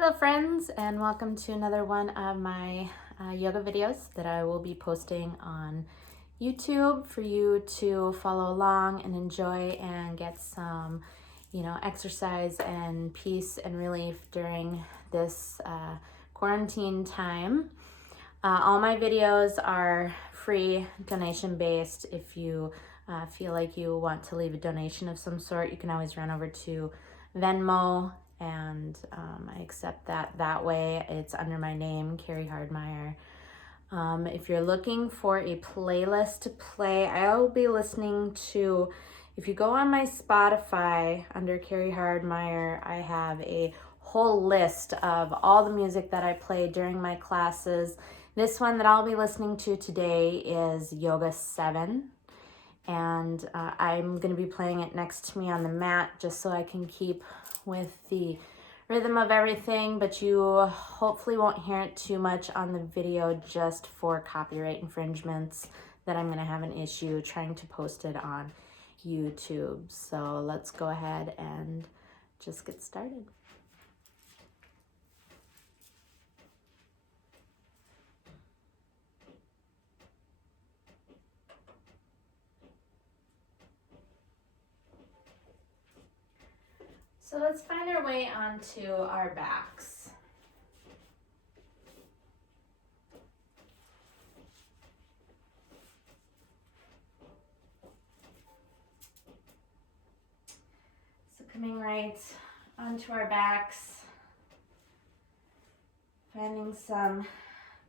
Hello friends, and welcome to another one of my yoga videos that I will be posting on YouTube for you to follow along and enjoy and get some, exercise and peace and relief during this quarantine time. All my videos are free, donation based. If you feel like you want to leave a donation of some sort, you can always run over to Venmo, and I accept that way. It's under my name, Kari Hardmeyer. If you're looking for a playlist to play, I'll be listening to, if you go on my Spotify under Kari Hardmeyer, I have a whole list of all the music that I play during my classes. This one that I'll be listening to today is Yoga 7. And I'm going to be playing it next to me on the mat just so I can keep with the rhythm of everything, but you hopefully won't hear it too much on the video just for copyright infringements that I'm going to have an issue trying to post it on YouTube. So let's go ahead and just get started. So let's find our way onto our backs. So coming right onto our backs, finding some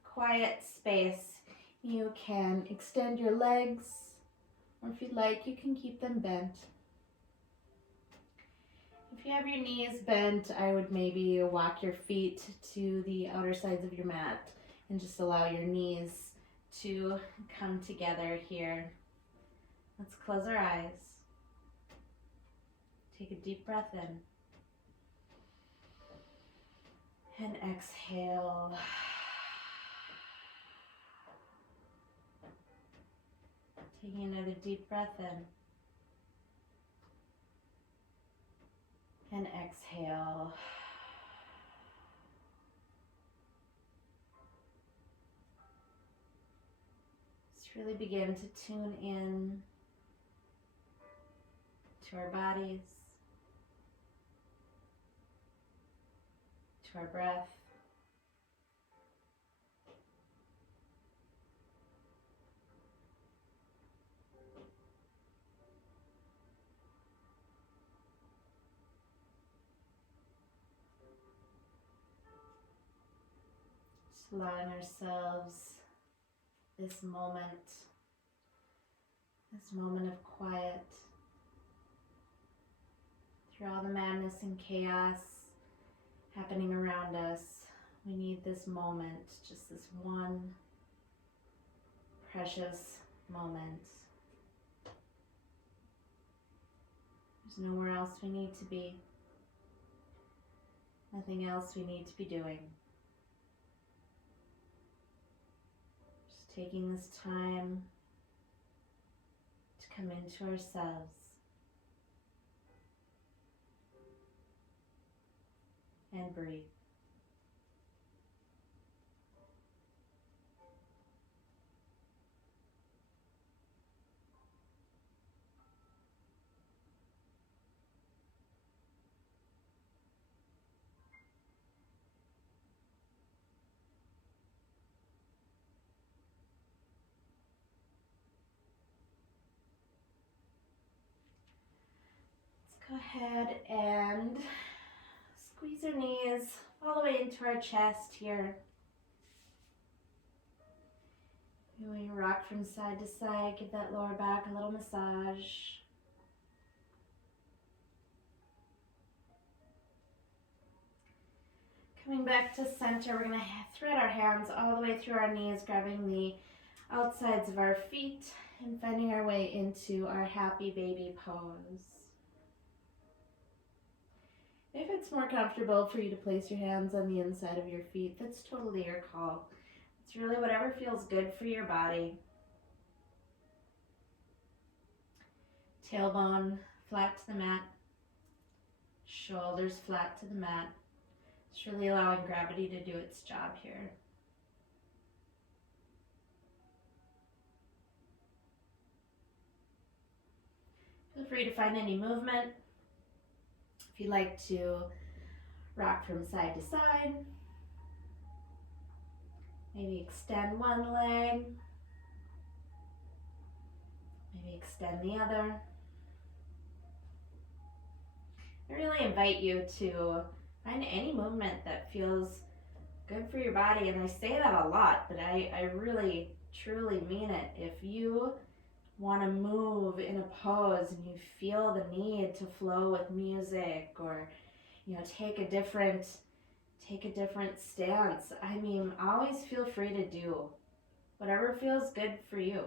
quiet space. You can extend your legs, or if you'd like, you can keep them bent. If you have your knees bent, I would maybe walk your feet to the outer sides of your mat and just allow your knees to come together here. Let's close our eyes. Take a deep breath in. And exhale. Taking another deep breath in. And exhale. Just really begin to tune in to our bodies, to our breath. Just allowing ourselves this moment of quiet. Through all the madness and chaos happening around us, we need this moment, just this one precious moment. There's nowhere else we need to be, nothing else we need to be doing. Just taking this time to come into ourselves and breathe. Go ahead and squeeze our knees all the way into our chest here. We rock from side to side, give that lower back a little massage. Coming back to center, we're going to thread our hands all the way through our knees, grabbing the outsides of our feet and finding our way into our happy baby pose. If it's more comfortable for you to place your hands on the inside of your feet, that's totally your call. It's really whatever feels good for your body. Tailbone flat to the mat, shoulders flat to the mat. It's really allowing gravity to do its job here. Feel free to find any movement. If you like to rock from side to side, maybe extend one leg, maybe extend the other. I really invite you to find any movement that feels good for your body. And I say that a lot, but I really, truly mean it. If you want to move in a pose and you feel the need to flow with music, or take a different stance, I mean, always feel free to do whatever feels good for you.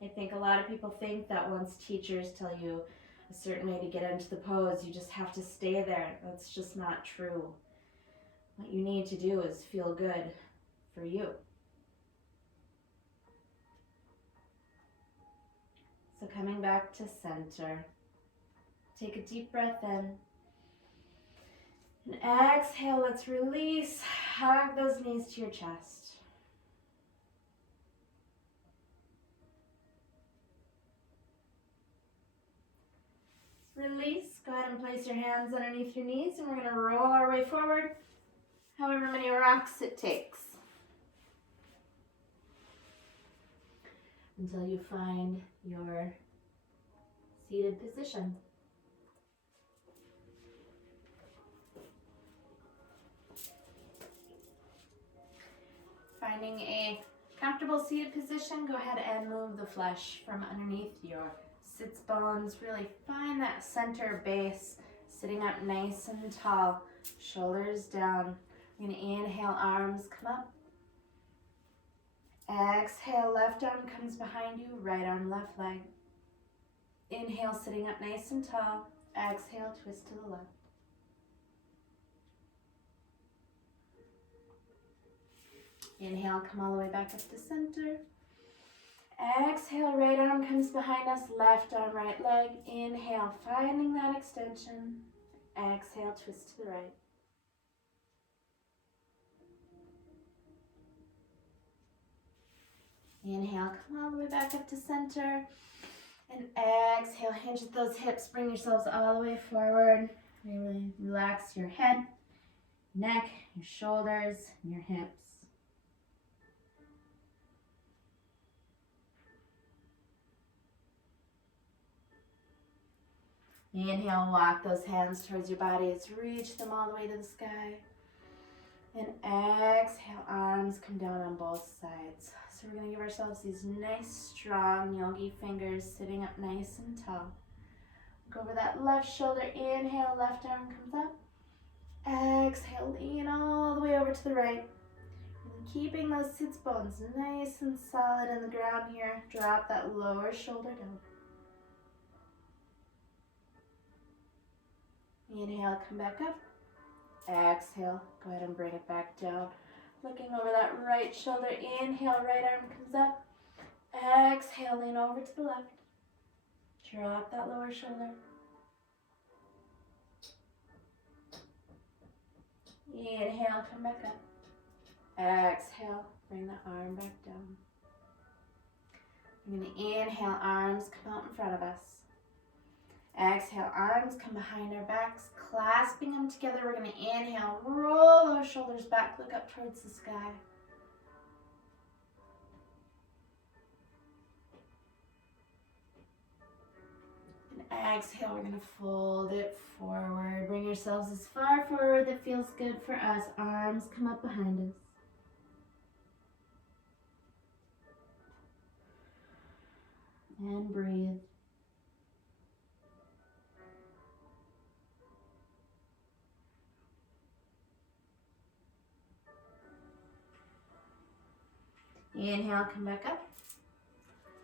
I think a lot of people think that once teachers tell you a certain way to get into the pose, you just have to stay there. That's just not true. What you need to do is feel good for you. So coming back to center, take a deep breath in. And exhale, let's release. Hug those knees to your chest. Release. Go ahead and place your hands underneath your knees, and we're going to roll our way forward, however many rocks it takes, until you find your seated position. Finding a comfortable seated position, go ahead and move the flesh from underneath your sits bones. Really find that center base, sitting up nice and tall, shoulders down. We're going to inhale, arms come up. Exhale, left arm comes behind you, right arm, left leg. Inhale, sitting up nice and tall. Exhale, twist to the left. Inhale, come all the way back up to center. Exhale, right arm comes behind us, left arm, right leg. Inhale, finding that extension. Exhale, twist to the right. Inhale, come all the way back up to center. And exhale, hinge at those hips, bring yourselves all the way forward. Really relax your head, neck, your shoulders, and your hips. Inhale, walk those hands towards your bodies, reach them all the way to the sky. And exhale, arms come down on both sides. So we're going to give ourselves these nice, strong yogi fingers sitting up nice and tall. Go over that left shoulder, inhale, left arm comes up. Exhale, lean all the way over to the right. And keeping those sits bones nice and solid in the ground here, drop that lower shoulder down. Inhale, come back up. Exhale, go ahead and bring it back down. Looking over that right shoulder, inhale, right arm comes up. Exhale, lean over to the left. Drop that lower shoulder. Inhale, come back up. Exhale, bring the arm back down. We're going to inhale, arms come out in front of us. Exhale, arms come behind our backs, clasping them together. We're going to inhale, roll those shoulders back, look up towards the sky. And exhale, we're going to fold it forward. Bring yourselves as far forward that feels good for us. Arms come up behind us. And breathe. Inhale, come back up.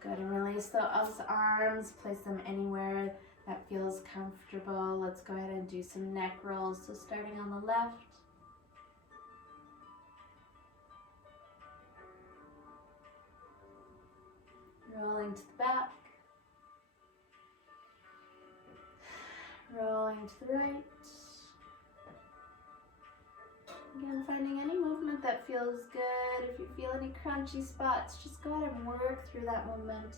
Go ahead and release those arms. Place them anywhere that feels comfortable. Let's go ahead and do some neck rolls. So starting on the left. Rolling to the back. Rolling to the right. that feels good. If you feel any crunchy spots, just go ahead and work through that movement.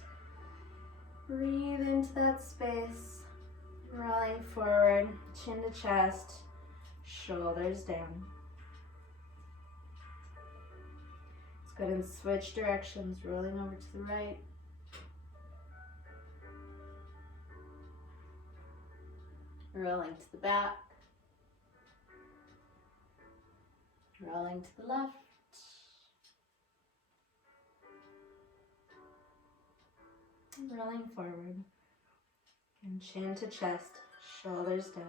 Breathe into that space. Rolling forward, chin to chest, shoulders down. Let's go ahead and switch directions, rolling over to the right. Rolling to the back. Rolling to the left. Rolling forward. And chin to chest, shoulders down.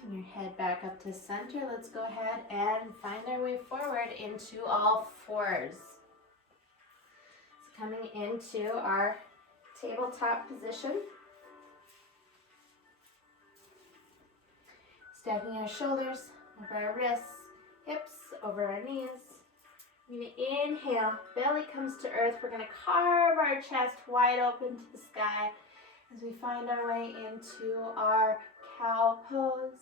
Bring your head back up to center. Let's go ahead and find our way forward into all fours. So coming into our tabletop position. Stacking our shoulders over our wrists, hips over our knees. We're going to inhale, belly comes to earth. We're going to carve our chest wide open to the sky as we find our way into our cow pose.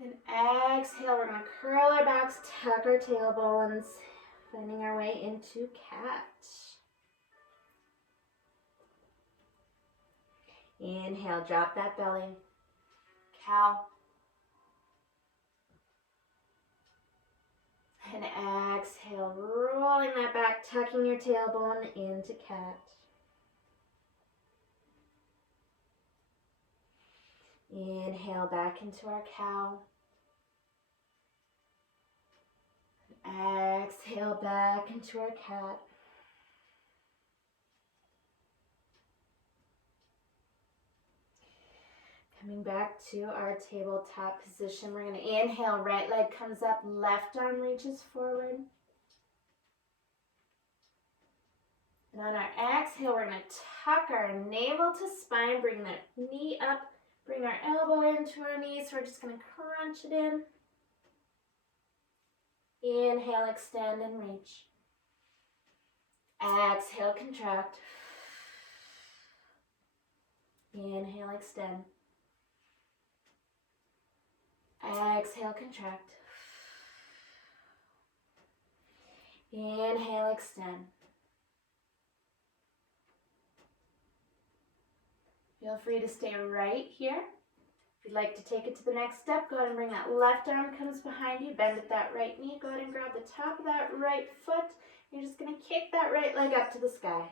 And exhale, we're going to curl our backs, tuck our tailbones, finding our way into cat. Inhale, drop that belly. Cow. And exhale, rolling that back, tucking your tailbone into cat. Inhale back into our cow. Exhale back into our cat. Coming back to our tabletop position, we're going to inhale, right leg comes up, left arm reaches forward. And on our exhale, we're going to tuck our navel to spine, bring that knee up, bring our elbow into our knee, so we're just going to crunch it in. Inhale, extend and reach. Exhale, contract. Inhale, extend. Exhale, contract. Inhale, extend. Feel free to stay right here. If you'd like to take it to the next step, go ahead and bring that left arm comes behind you, bend at that right knee. Go ahead and grab the top of that right foot. You're just going to kick that right leg up to the sky.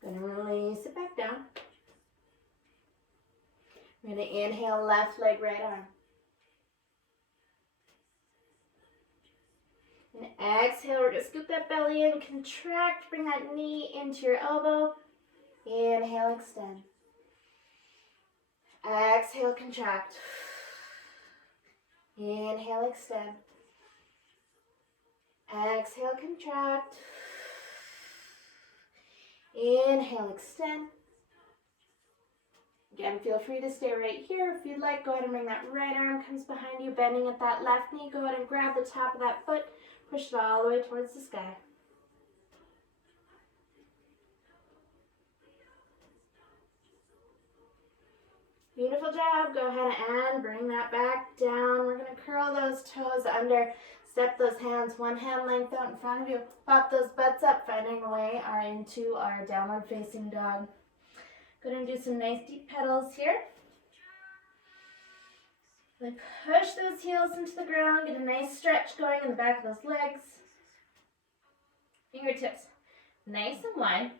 Going to release it back down. We're going to inhale, left leg, right arm. And exhale, we're going to scoop that belly in, contract, bring that knee into your elbow. Inhale, extend. Exhale, contract. Inhale, extend. Exhale, contract. Inhale, extend. Again, feel free to stay right here. If you'd like, go ahead and bring that right arm comes behind you, bending at that left knee. Go ahead and grab the top of that foot. Push it all the way towards the sky. Beautiful job. Go ahead and bring that back down. We're going to curl those toes under. Step those hands one hand length out in front of you. Pop those butts up, finding our way into our downward facing dog. Go ahead and do some nice deep pedals here. Really push those heels into the ground. Get a nice stretch going in the back of those legs. Fingertips nice and wide.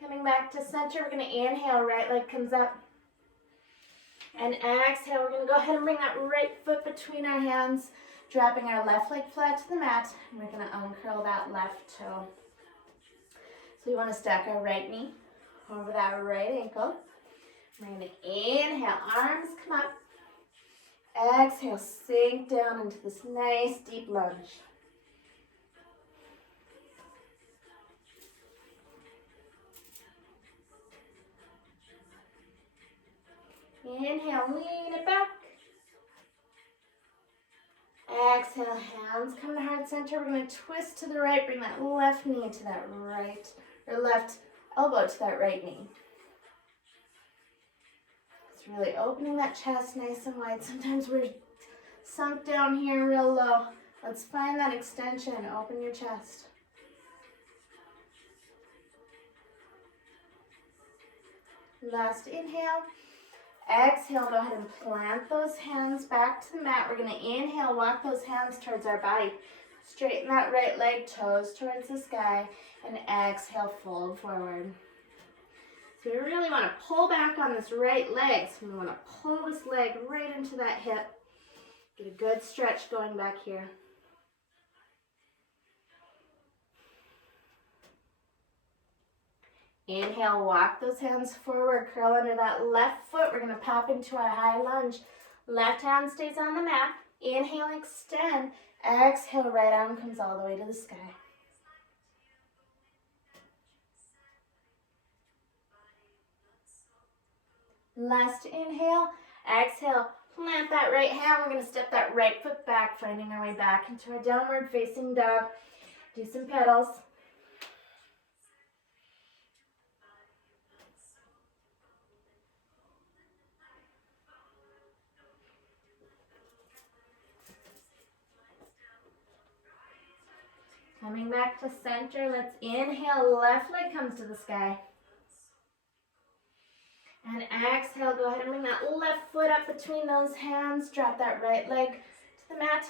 Coming back to center, we're going to inhale, right leg comes up. And exhale, we're going to go ahead and bring that right foot between our hands, dropping our left leg flat to the mat. And we're going to uncurl that left toe. So we want to stack our right knee over that right ankle. We're going to inhale, arms come up. Exhale, sink down into this nice deep lunge. Inhale, lean it back. Exhale, hands come to heart center. We're going to twist to the right, bring that left knee to that right, or left elbow to that right knee. It's really opening that chest nice and wide. Sometimes we're sunk down here real low. Let's find that extension. Open your chest. Last inhale. Exhale, go ahead and plant those hands back to the mat. We're going to inhale, walk those hands towards our body. Straighten that right leg, toes towards the sky, and exhale, fold forward. So we really want to pull back on this right leg. So we want to pull this leg right into that hip. Get a good stretch going back here. Inhale, walk those hands forward, curl under that left foot. We're going to pop into our high lunge. Left hand stays on the mat. Inhale, extend. Exhale, right arm comes all the way to the sky. Last inhale. Exhale, plant that right hand. We're going to step that right foot back, finding our way back into our downward facing dog. Do some pedals. Coming back to center, let's inhale, left leg comes to the sky. And exhale, go ahead and bring that left foot up between those hands. Drop that right leg to the mat.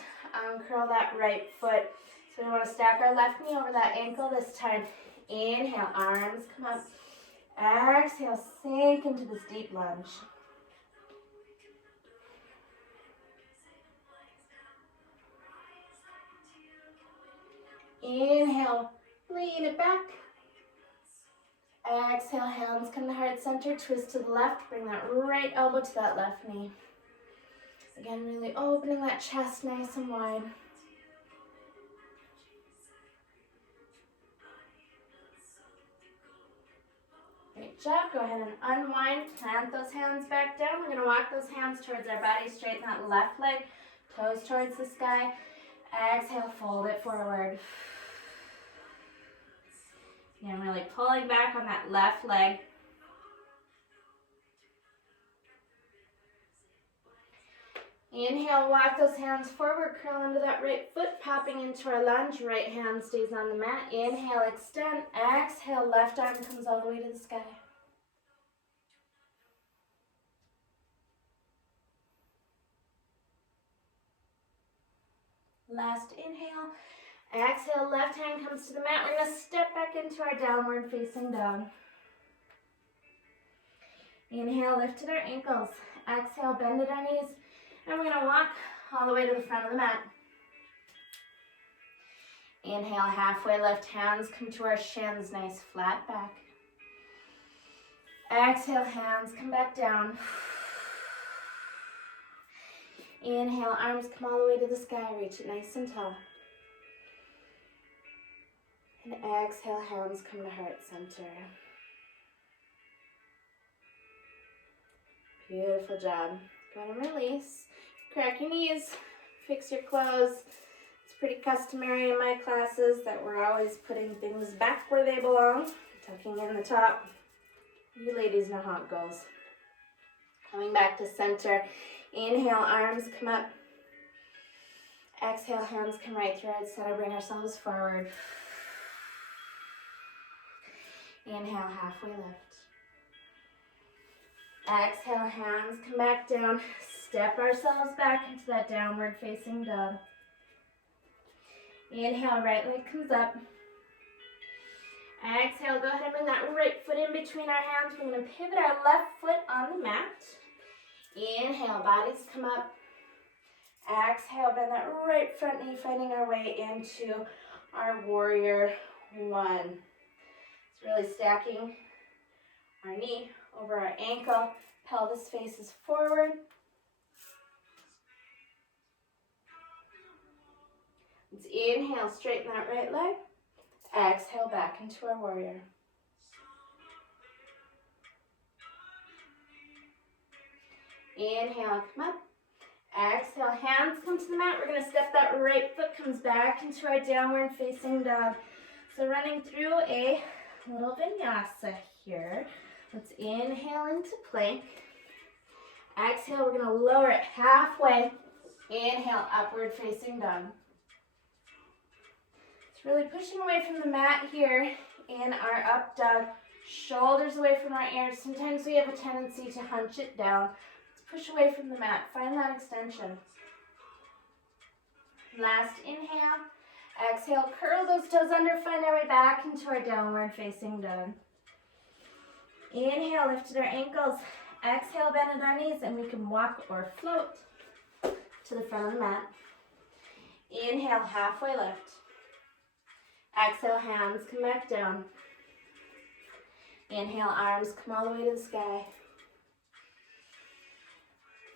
Curl that right foot. So we want to stack our left knee over that ankle this time. Inhale, arms come up. Exhale, sink into this deep lunge. Inhale, lean it back. Exhale, hands come to heart center, twist to the left, bring that right elbow to that left knee. Again, really opening that chest nice and wide. Great job. Go ahead and unwind, plant those hands back down. We're going to walk those hands towards our body, straighten that left leg, toes towards the sky. Exhale, fold it forward. Again, really pulling back on that left leg. Inhale, walk those hands forward, curl under that right foot, popping into our lunge. Right hand stays on the mat. Inhale, extend. Exhale, left arm comes all the way to the sky. Last inhale. Exhale, left hand comes to the mat. We're going to step back into our downward facing dog. Inhale, lifted our ankles. Exhale, bended our knees. And we're going to walk all the way to the front of the mat. Inhale, halfway lift, hands come to our shins, nice flat back. Exhale, hands come back down. Inhale, arms come all the way to the sky, reach it nice and tall. And exhale, hands come to heart center. Beautiful job. Go ahead and release. Crack your knees, fix your clothes. It's pretty customary in my classes that we're always putting things back where they belong, tucking in the top. You ladies know how it goes. Coming back to center. Inhale, arms come up. Exhale, hands come right through our center. Bring ourselves forward. Inhale, halfway lift. Exhale, hands come back down. Step ourselves back into that downward facing dog. Inhale, right leg comes up. Exhale, go ahead and bring that right foot in between our hands. We're going to pivot our left foot on the mat. Inhale, bodies come up. Exhale, bend that right front knee, finding our way into our warrior one. It's really stacking our knee over our ankle. Pelvis faces forward. Let's inhale, straighten that right leg. Exhale, back into our warrior. Inhale, come up. Exhale, hands come to the mat. We're gonna step that right foot comes back into our downward facing dog. So running through a little vinyasa here. Let's inhale into plank. Exhale, we're gonna lower it halfway. Inhale, upward facing dog. It's really pushing away from the mat here in our up dog. Shoulders away from our ears. Sometimes we have a tendency to hunch it down. Let's push away from the mat. Find that extension. Last inhale. Exhale, curl those toes under. Find our way back into our downward facing dog. Inhale, lifted our ankles. Exhale, bend our knees, and we can walk or float to the front of the mat. Inhale, halfway lift. Exhale, hands come back down. Inhale, arms come all the way to the sky.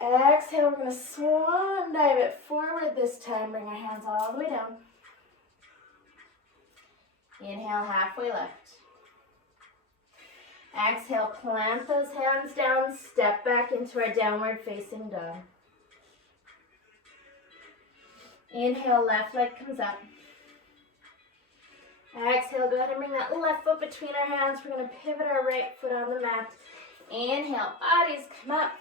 Exhale, we're going to swan dive it forward this time. Bring our hands all the way down. Inhale, halfway lift. Exhale, plant those hands down, step back into our downward facing dog. Inhale, left leg comes up. Exhale, go ahead and bring that left foot between our hands. We're going to pivot our right foot on the mat. Inhale, bodies come up.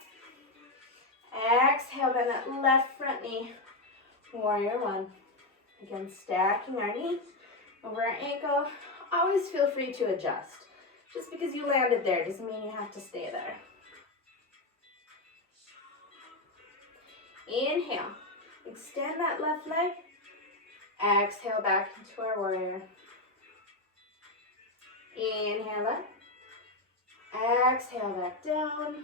Exhale, bend that left front knee. Warrior one. Again, stacking our knee over our ankle. Always feel free to adjust. Just because you landed there doesn't mean you have to stay there. Inhale. Extend that left leg. Exhale back into our warrior. Inhale up. Exhale back down.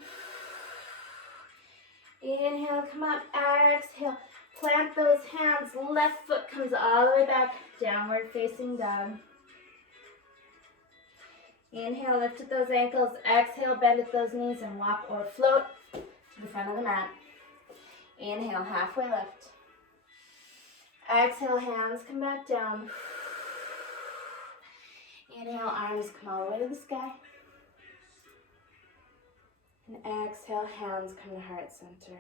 Inhale, come up. Exhale. Plant those hands. Left foot comes all the way back. Downward facing dog. Inhale, lift at those ankles. Exhale, bend at those knees and walk or float to the front of the mat. Inhale, halfway lift. Exhale, hands come back down. Inhale, arms come all the way to the sky. And exhale, hands come to heart center.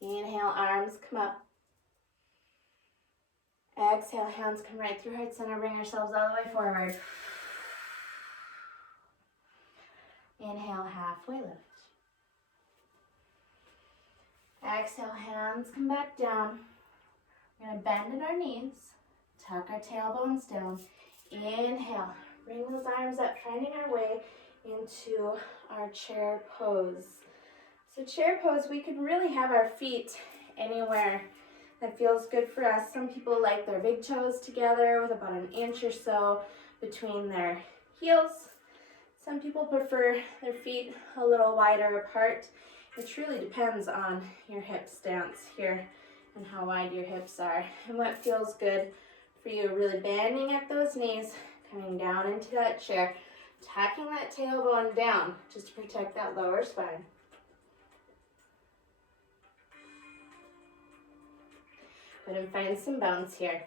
Inhale, arms come up. Exhale, hands come right through heart center. Bring ourselves all the way forward. Inhale, halfway lift. Exhale, hands come back down. We're going to bend in our knees. Tuck our tailbones down. Inhale. Bring those arms up, finding our way into our chair pose. So chair pose, we can really have our feet anywhere that feels good for us. Some people like their big toes together with about an inch or so between their heels. Some people prefer their feet a little wider apart. It truly depends on your hip stance here and how wide your hips are and what feels good for you. Really bending at those knees, coming down into that chair, tucking that tailbone down just to protect that lower spine. Go ahead and find some bounce here.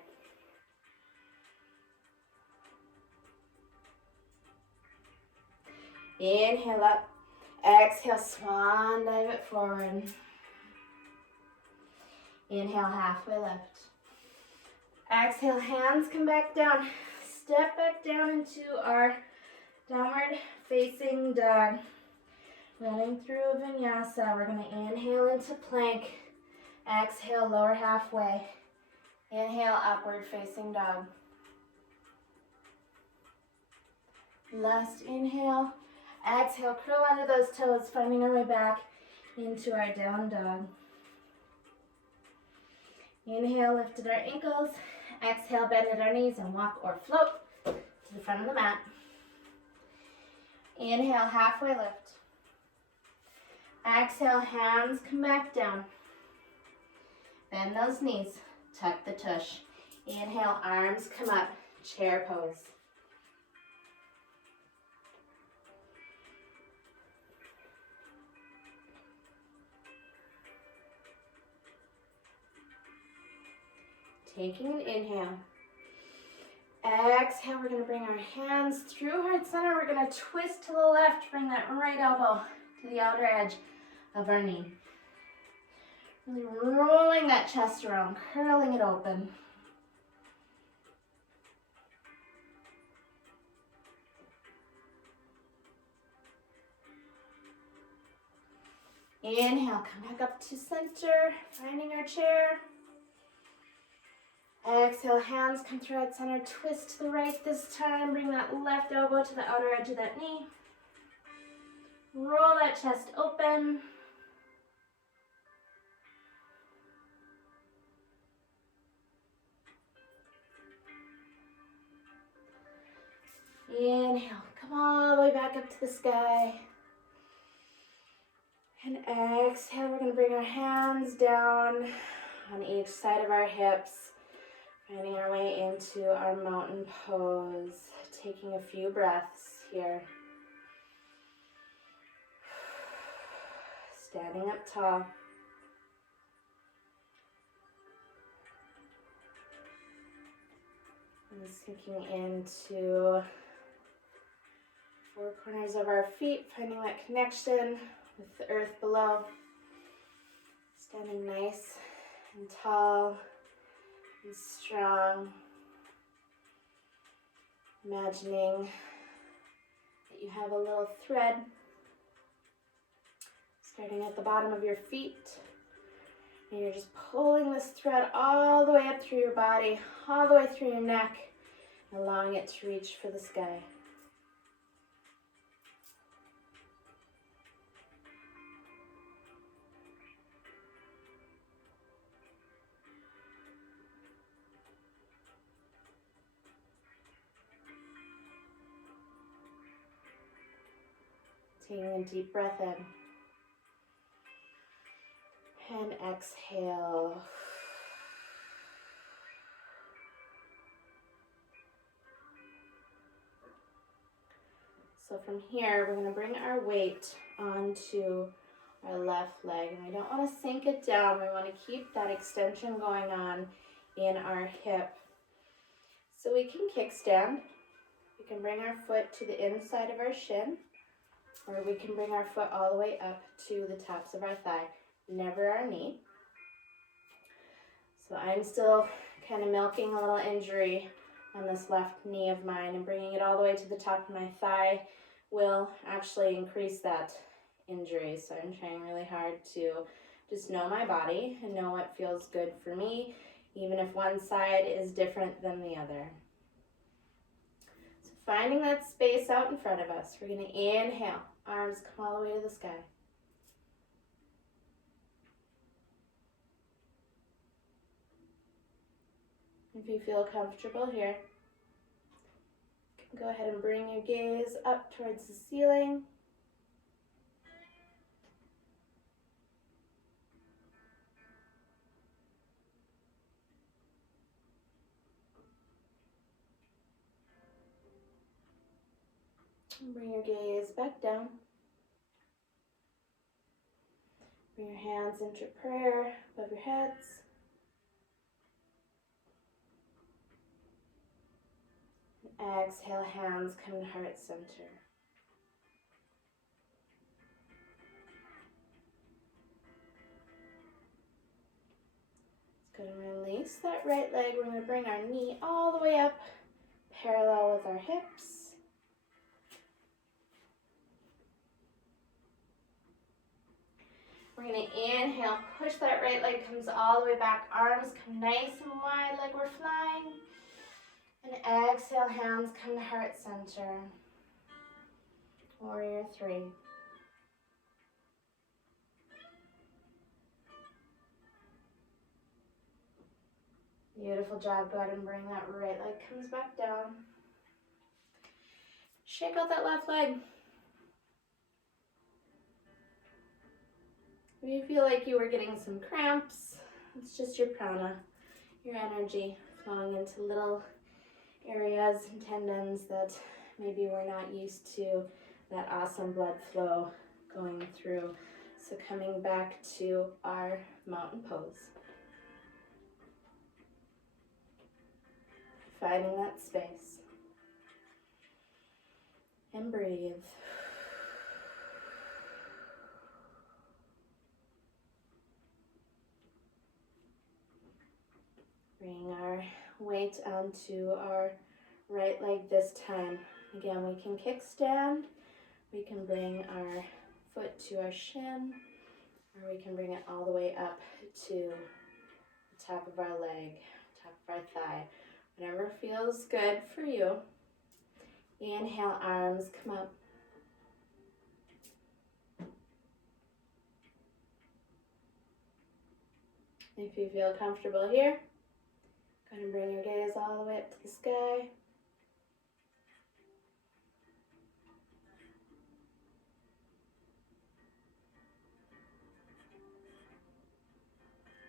Inhale up. Exhale, swan dive it forward. Inhale, halfway lift. Exhale, hands come back down. Step back down into our downward facing dog. Running through a vinyasa. We're going to inhale into plank. Exhale, lower halfway. Inhale, upward facing dog. Last inhale. Exhale, curl under those toes, finding our way back into our down dog. Inhale, lift at our ankles. Exhale, bend at our knees and walk or float to the front of the mat. Inhale, halfway lift. Exhale, hands come back down. Bend those knees, tuck the tush. Inhale, arms come up, chair pose. Taking an inhale. Exhale, we're going to bring our hands through heart center. We're going to twist to the left, bring that right elbow to the outer edge of our knee. Really rolling that chest around, curling it open. Inhale, come back up to center, finding our chair. Exhale, hands come through at center, twist to the right this time. Bring that left elbow to the outer edge of that knee. Roll that chest open. Inhale, come all the way back up to the sky. And exhale, we're going to bring our hands down on each side of our hips, finding our way into our mountain pose, taking a few breaths here. Standing up tall. And sinking into four corners of our feet, finding that connection with the earth below. Standing nice and tall and strong. Imagining that you have a little thread starting at the bottom of your feet. And you're just pulling this thread all the way up through your body, all the way through your neck, allowing it to reach for the sky. Taking a deep breath in. And exhale. So from here, we're going to bring our weight onto our left leg. And we don't want to sink it down. We want to keep that extension going on in our hip. So we can kickstand. We can bring our foot to the inside of our shin, or we can bring our foot all the way up to the tops of our thigh, never our knee. So I'm still kind of milking a little injury on this left knee of mine, and bringing it all the way to the top of my thigh will actually increase that injury. So I'm trying really hard to just know my body and know what feels good for me, even if one side is different than the other. So finding that space out in front of us, we're going to inhale, arms come all the way to the sky. If you feel comfortable here, you can go ahead and bring your gaze up towards the ceiling. And bring your gaze back down. Bring your hands into prayer above your heads. Exhale, hands come to heart center. Let's go and release that right leg. We're going to bring our knee all the way up, parallel with our hips. We're going to inhale, push that right leg comes all the way back, arms come nice and wide like we're flying. And exhale, hands come to heart center. Warrior 3. Beautiful job. Go ahead and bring that right leg comes back down. Shake out that left leg. If you feel like you were getting some cramps, it's just your prana, your energy flowing into little areas and tendons that maybe we're not used to that awesome blood flow going through. So coming back to our mountain pose. Finding that space. And breathe. Bring our weight onto our right leg this time. Again, we can kickstand, we can bring our foot to our shin, or we can bring it all the way up to the top of our leg, top of our thigh. Whatever feels good for you. Inhale, arms come up. If you feel comfortable here, go ahead and bring your gaze all the way up to the sky.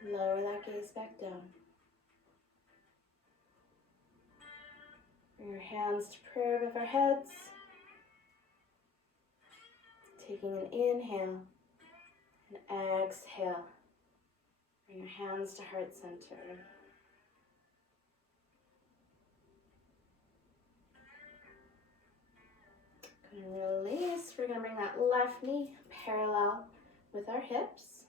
Lower that gaze back down. Bring your hands to prayer above our heads. Taking an inhale and exhale. Bring your hands to heart center. Gonna release. We're gonna bring that left knee parallel with our hips.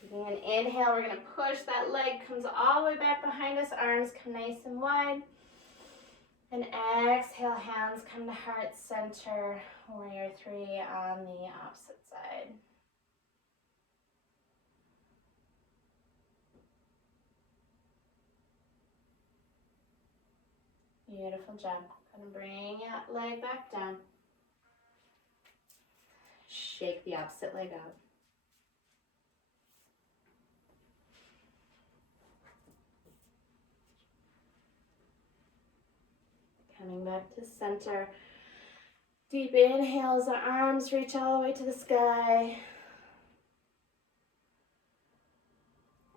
Taking an inhale, we're gonna push that leg, comes all the way back behind us, arms come nice and wide. And exhale, hands come to heart center, warrior three on the opposite side. Beautiful job. Gonna bring that leg back down. Shake the opposite leg out. Coming back to center. Deep inhales, the arms reach all the way to the sky.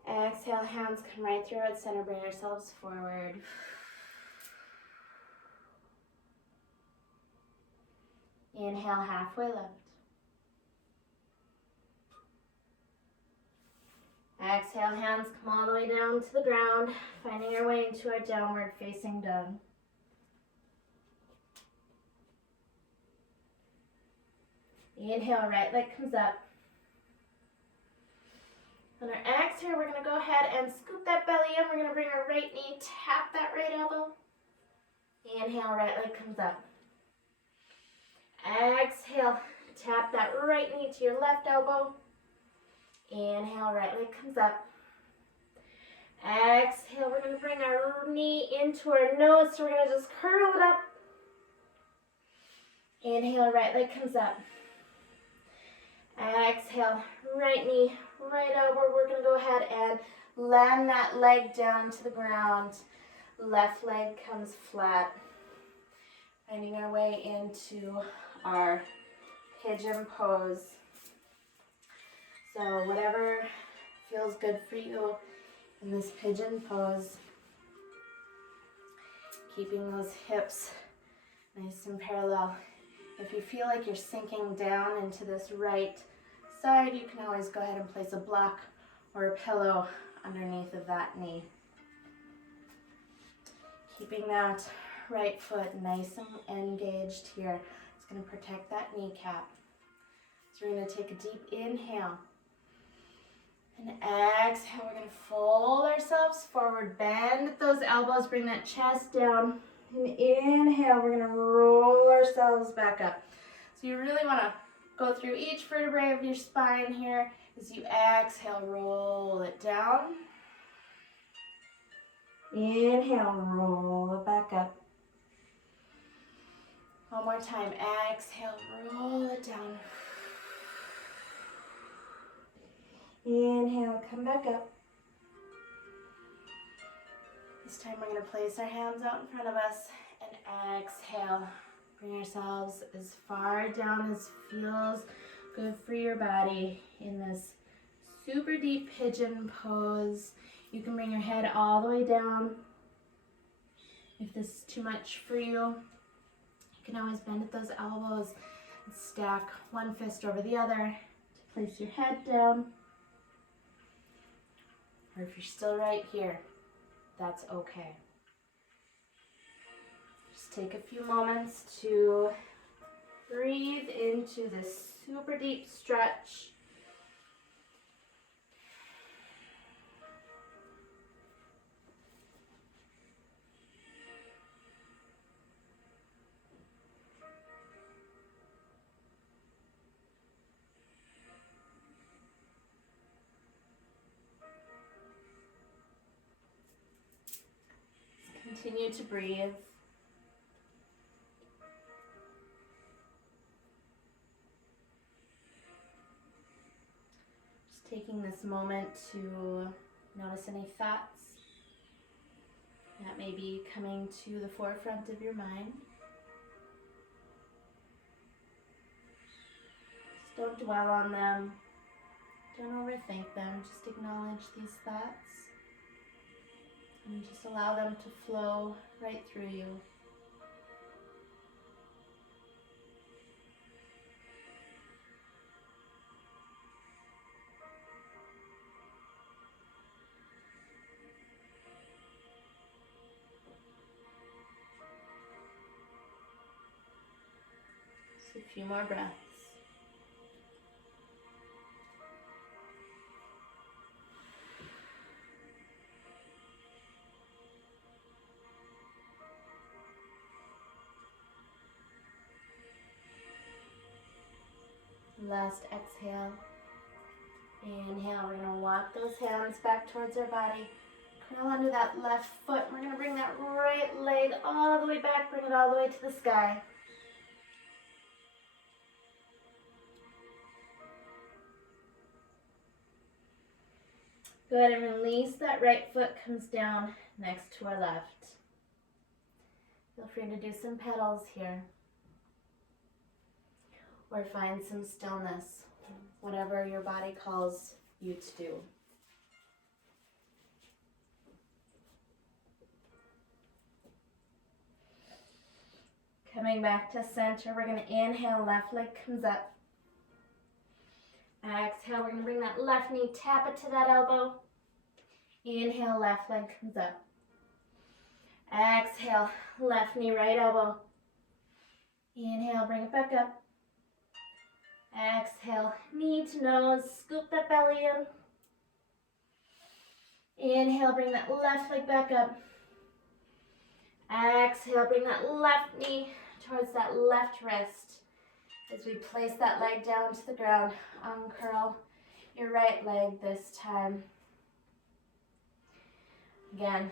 Exhale, hands come right through at center, bring ourselves forward. Inhale, halfway lift. Exhale, hands come all the way down to the ground, finding our way into our downward facing dog. Inhale, right leg comes up. On our exhale, we're going to go ahead and scoop that belly in. We're going to bring our right knee, tap that right elbow. Inhale, right leg comes up. Exhale, tap that right knee to your left elbow. Inhale, right leg comes up. Exhale, we're going to bring our knee into our nose, so we're going to just curl it up. Inhale, right leg comes up. Exhale, right knee, right elbow. We're going to go ahead and land that leg down to the ground. Left leg comes flat. Finding our way into our pigeon pose. So whatever feels good for you in this pigeon pose. Keeping those hips nice and parallel. If you feel like you're sinking down into this right side, you can always go ahead and place a block or a pillow underneath of that knee. Keeping that right foot nice and engaged here. It's going to protect that kneecap. So we're going to take a deep inhale. And exhale, we're going to fold ourselves forward. Bend at those elbows, bring that chest down. And inhale, we're going to roll ourselves back up. So you really want to go through each vertebrae of your spine here. As you exhale, roll it down. Inhale, roll it back up. One more time. Exhale, roll it down. Inhale, come back up. This time we're going to place our hands out in front of us and exhale. Bring ourselves as far down as feels good for your body in this super deep pigeon pose. You can bring your head all the way down. If this is too much for you, you can always bend at those elbows and stack one fist over the other to place your head down. Or if you're still right here, that's okay. Just take a few moments to breathe into this super deep stretch. Continue to breathe. Just taking this moment to notice any thoughts that may be coming to the forefront of your mind. Just don't dwell on them. Don't overthink them. Just acknowledge these thoughts and just allow them to flow right through you. Just a few more breaths. Last exhale. Inhale, we're gonna walk those hands back towards our body. Curl under that left foot. We're gonna bring that right leg all the way back, bring it all the way to the sky. Go ahead and release that right foot, comes down next to our left. Feel free to do some pedals here. Or find some stillness, whatever your body calls you to do. Coming back to center, we're going to inhale, left leg comes up. Exhale, we're going to bring that left knee, tap it to that elbow. Inhale, left leg comes up. Exhale, left knee, right elbow. Inhale, bring it back up. Exhale, knee to nose, scoop that belly in. Inhale, bring that left leg back up. Exhale, bring that left knee towards that left wrist. As we place that leg down to the ground, uncurl your right leg this time. Again,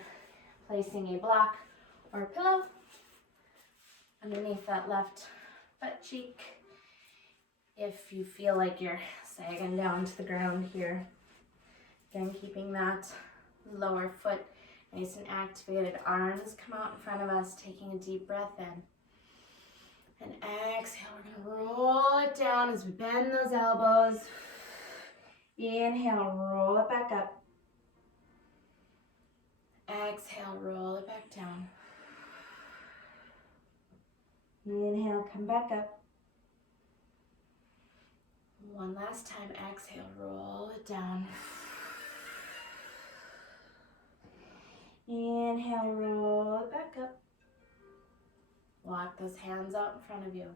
placing a block or a pillow underneath that left butt cheek. If you feel like you're sagging down to the ground here, again, keeping that lower foot nice and activated. Arms come out in front of us, taking a deep breath in. And exhale, we're going to roll it down as we bend those elbows. Inhale, roll it back up. Exhale, roll it back down. Inhale, come back up. One last time, exhale, roll it down. Inhale, roll it back up. Walk those hands out in front of you.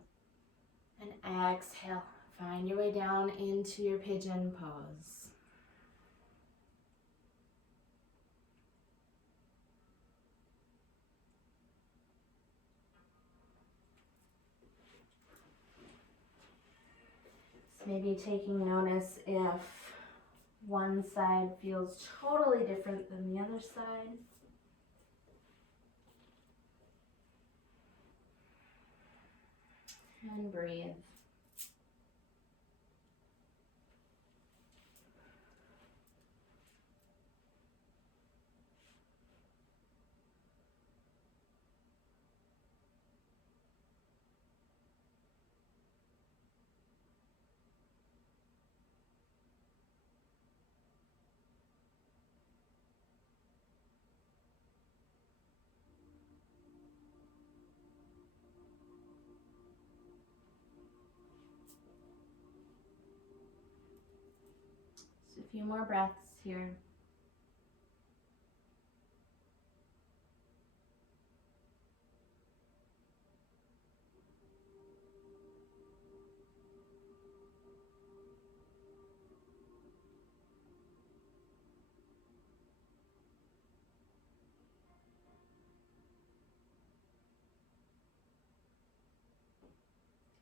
And exhale, find your way down into your pigeon pose. Maybe taking notice if one side feels totally different than the other side. And breathe. A few more breaths here.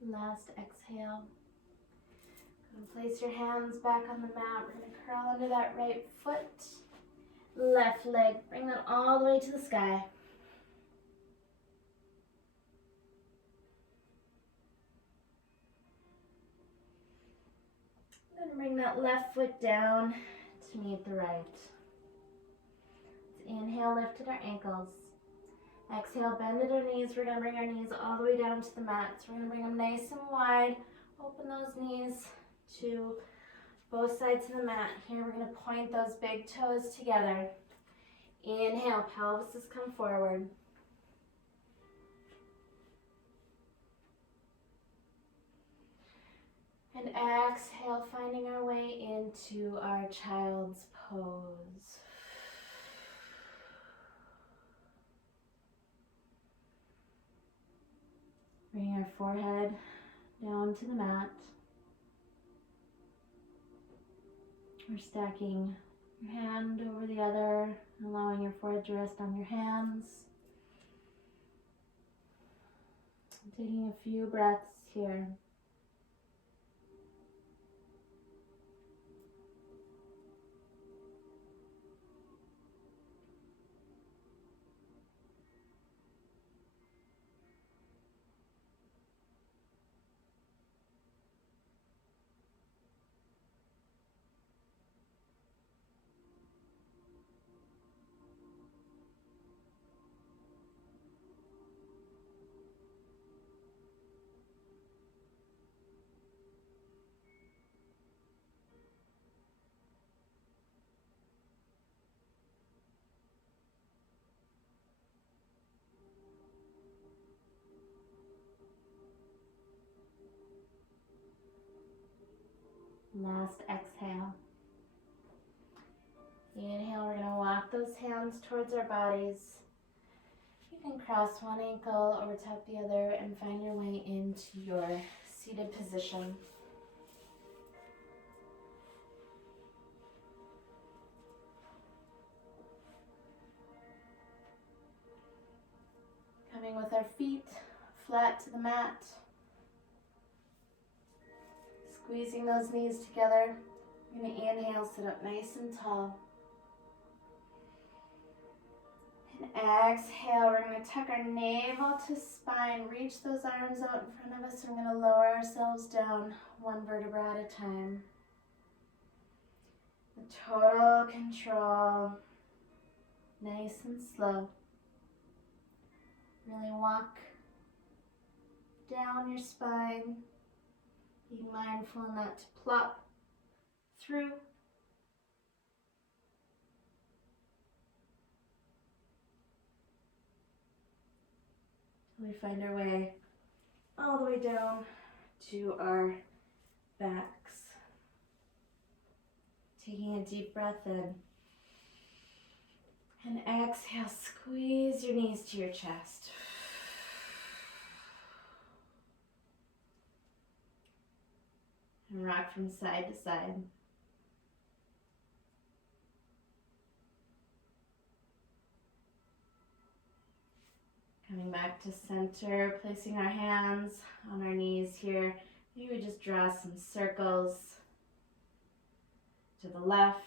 Last exhale. Place your hands back on the mat. We're going to curl under that right foot. Left leg, bring that all the way to the sky. And bring that left foot down to meet the right. Let's inhale, lift at our ankles. Exhale, bend at our knees. We're going to bring our knees all the way down to the mat. So we're going to bring them nice and wide. Open those knees to both sides of the mat. Here we're going to point those big toes together. Inhale, pelvis has come forward. And exhale, finding our way into our child's pose. Bring our forehead down to the mat. We're stacking your hand over the other, allowing your forehead to rest on your hands. Taking a few breaths here. Last exhale. Inhale, we're going to walk those hands towards our bodies. You can cross one ankle over top the other and find your way into your seated position. Coming with our feet flat to the mat. Squeezing those knees together. We're going to inhale, sit up nice and tall. And exhale, we're going to tuck our navel to spine. Reach those arms out in front of us. We're going to lower ourselves down one vertebra at a time. The total control. Nice and slow. Really walk down your spine. Be mindful not to plop through. We find our way all the way down to our backs. Taking a deep breath in. And exhale, squeeze your knees to your chest. And rock from side to side. Coming back to center, placing our hands on our knees here. Maybe we just draw some circles to the left.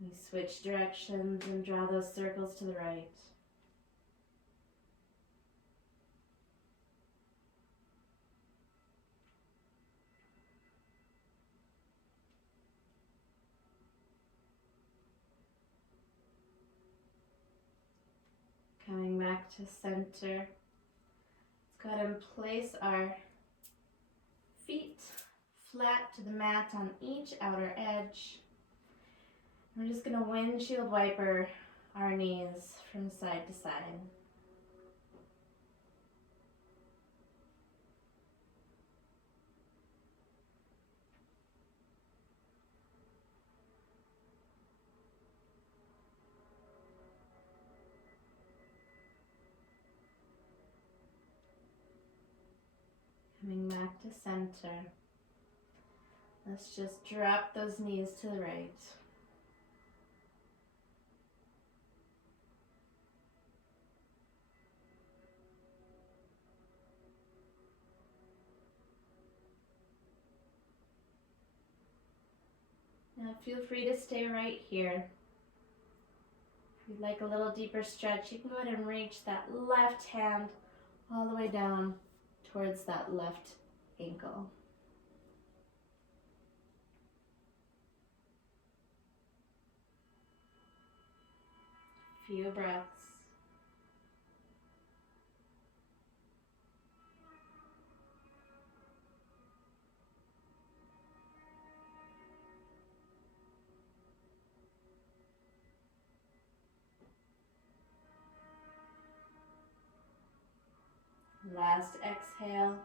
We switch directions and draw those circles to the right. Coming back to center. Let's go ahead and place our feet flat to the mat on each outer edge. We're just going to windshield wiper our knees from side to side. Coming back to center. Let's just drop those knees to the right. Now feel free to stay right here. If you'd like a little deeper stretch, you can go ahead and reach that left hand all the way down towards that left ankle. Few breaths. Last exhale.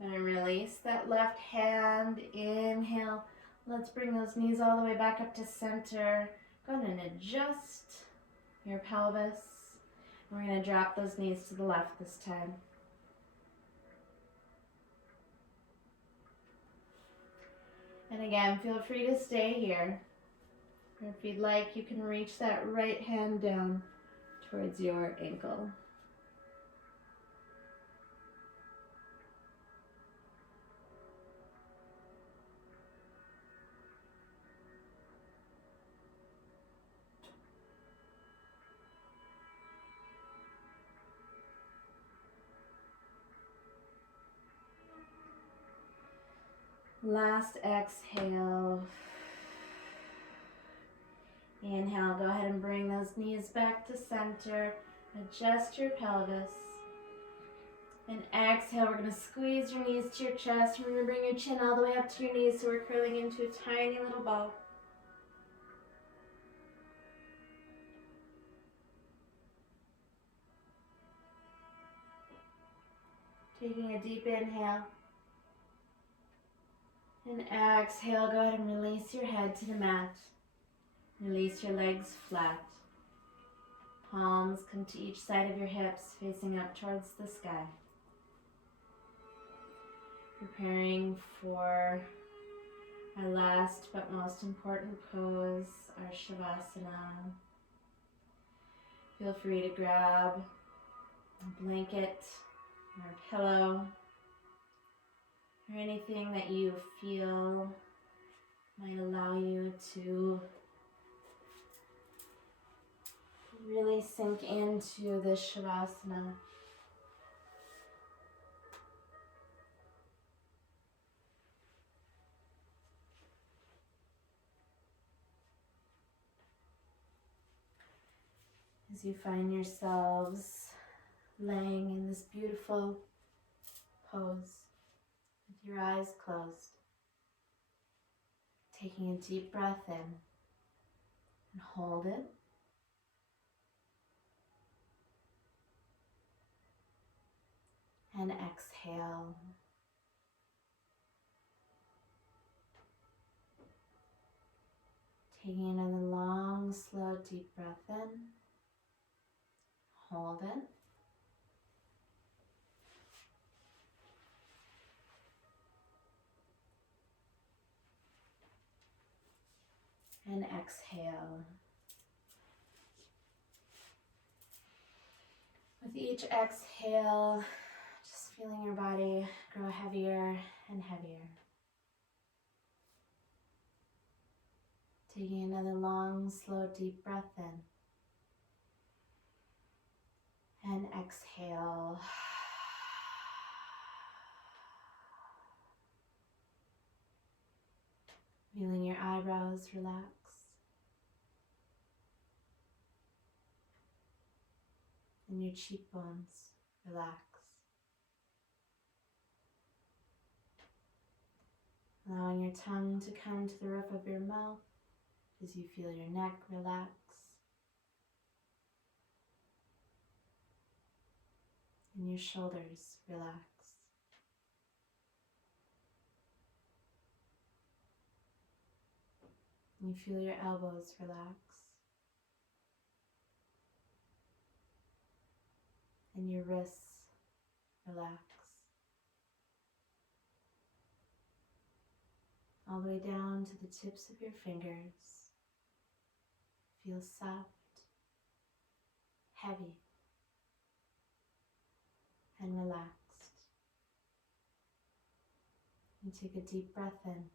And release that left hand. Inhale. Let's bring those knees all the way back up to center. Go ahead and adjust your pelvis. We're going to drop those knees to the left this time. And again, feel free to stay here. Or if you'd like, you can reach that right hand down towards your ankle. Last exhale. Inhale, go ahead and bring those knees back to center. Adjust your pelvis. And exhale, we're going to squeeze your knees to your chest. We're going to bring your chin all the way up to your knees so we're curling into a tiny little ball. Taking a deep inhale. And exhale, go ahead and release your head to the mat. Release your legs flat. Palms come to each side of your hips, facing up towards the sky. Preparing for our last but most important pose, our Shavasana. Feel free to grab a blanket or a pillow or anything that you feel might allow you to really sink into this Shavasana. As you find yourselves laying in this beautiful pose with your eyes closed, taking a deep breath in and hold it. And exhale. Taking another long, slow, deep breath in. Hold it. And exhale. With each exhale, just feeling your body grow heavier and heavier. Taking another long, slow, deep breath in. And exhale. Feeling your eyebrows relax. And your cheekbones relax. Allowing your tongue to come to the roof of your mouth as you feel your neck relax. And your shoulders relax. You feel your elbows relax. And your wrists relax. All the way down to the tips of your fingers. Feel soft, heavy, and relaxed. And take a deep breath in.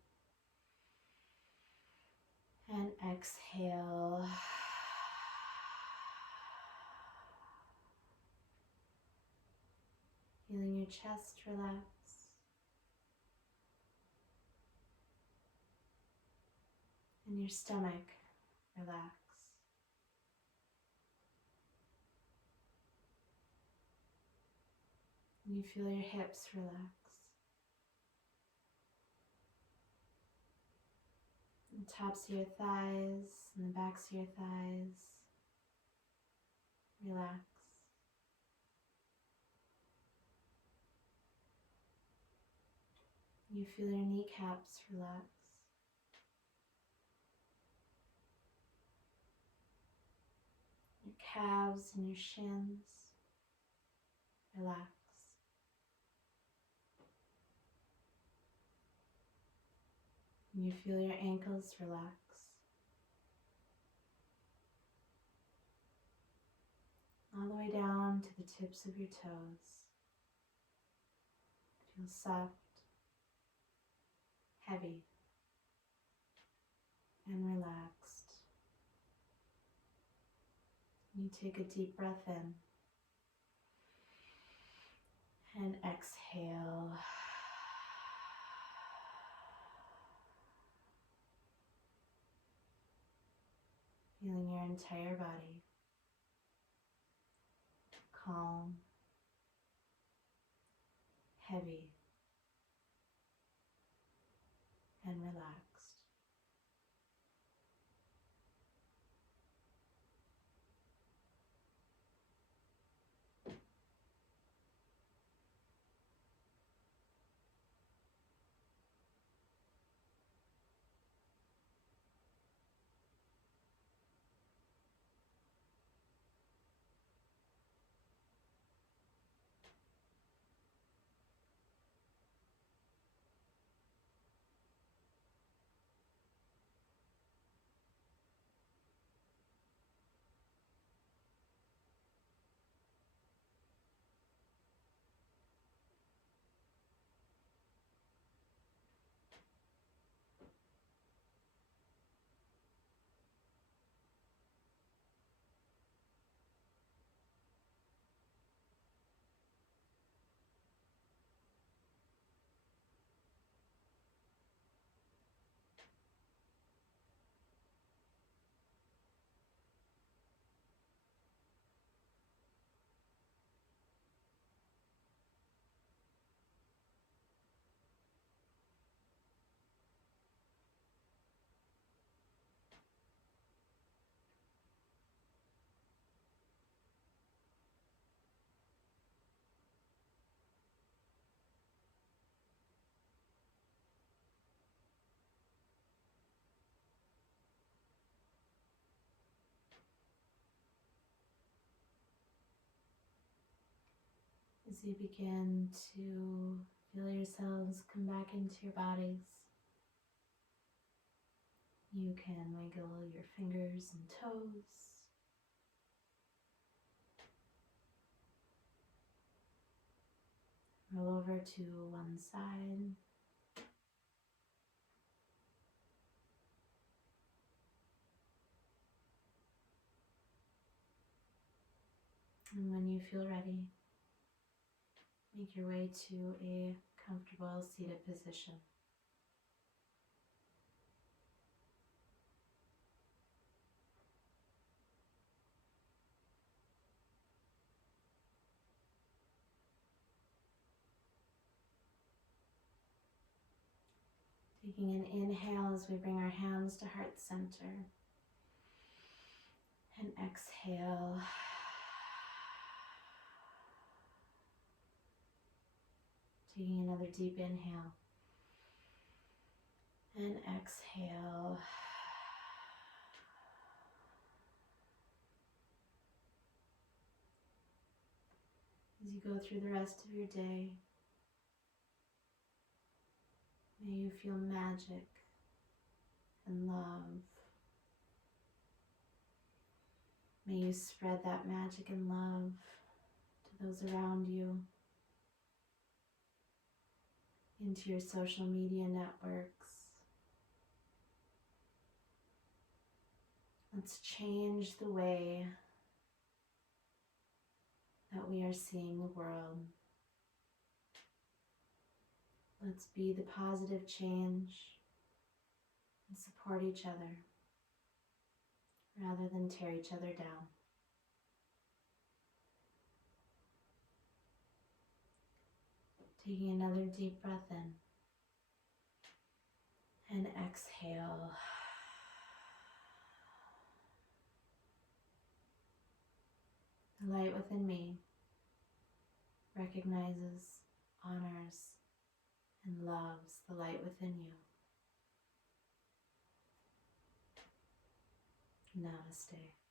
And exhale. Feeling your chest relax. And your stomach relax. And you feel your hips relax. The tops of your thighs and the backs of your thighs relax. You feel your kneecaps relax. Your calves and your shins relax. And you feel your ankles relax. All the way down to the tips of your toes. Feel soft, heavy, and relaxed. You take a deep breath in and exhale. Feeling your entire body calm, heavy, and relaxed. As you begin to feel yourselves come back into your bodies, you can wiggle your fingers and toes. Roll over to one side. And when you feel ready, make your way to a comfortable seated position. Taking an inhale as we bring our hands to heart center. And exhale. Taking another deep inhale. And exhale. As you go through the rest of your day, may you feel magic and love. May you spread that magic and love to those around you, into your social media networks. Let's change the way that we are seeing the world. Let's be the positive change and support each other rather than tear each other down. Taking another deep breath in and exhale. The light within me recognizes, honors, and loves the light within you. Namaste.